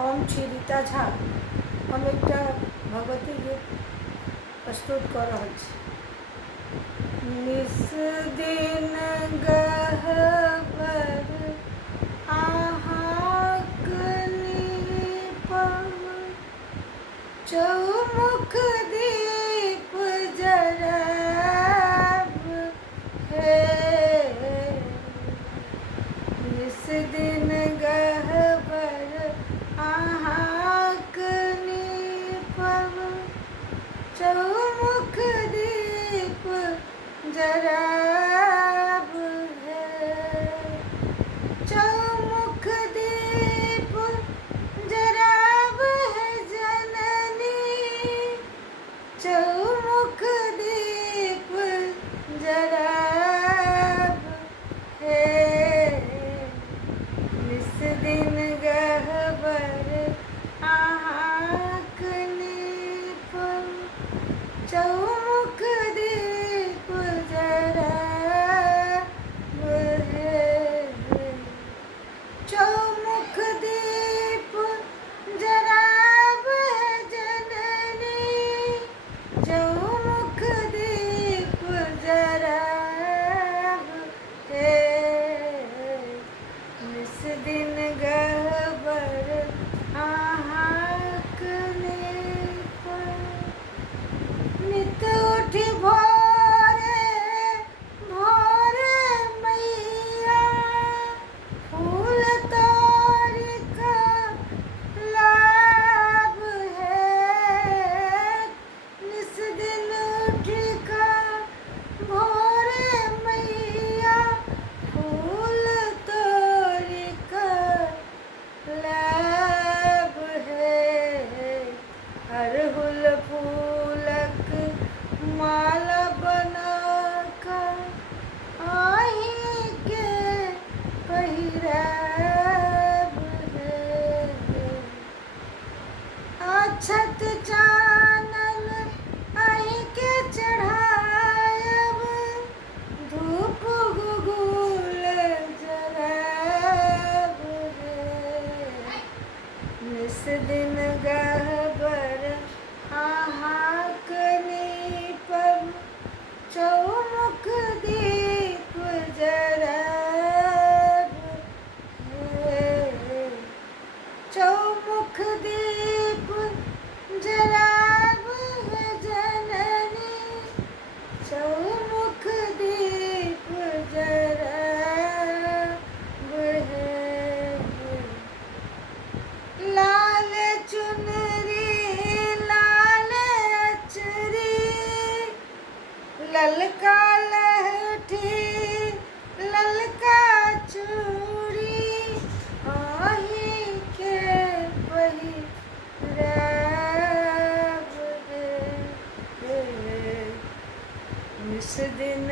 हम छी रीता झा। हम एक भगवती गीत प्रस्तुत कर रहल छी। निस दिन गहबर अहाँक निपम, चौमुख दीप जराब हे। निस दिन गहबर अहाँक निपम, चौमुख दीप जराब है। चौमुख दीप जराब है जननी, चौमुख दीप जराब है। निस दिन गहबर अहाँक निपम, चौमुख दीप जराब है। चौमुख दीप जराब है जननी, चौमुख दीप जराब है। निस दिन गहबर अहाँक निपम, नित उठि भोरे भोरे मैया, फूल तोड़ि कऽ लाब है। निस दिन उठि कऽ भोरे मैया, फूल तोड़ि कऽ लाब है। अड़हुल फूलक माला बना कऽ अहींके पहिराब है। अक्षत चानन अहींके चढ़ायब, धूप गुगुल जराब है। निस दिन गहबर अहाँक निपम, चौमुख दीप जराब है। चौमुख दीप जराब है जननी, चौमुख दीप जराब है। लाल चुनरी लाल अचरी, ललका लहठी ललका चूड़ी, अहींके पहिराब है। निस दिन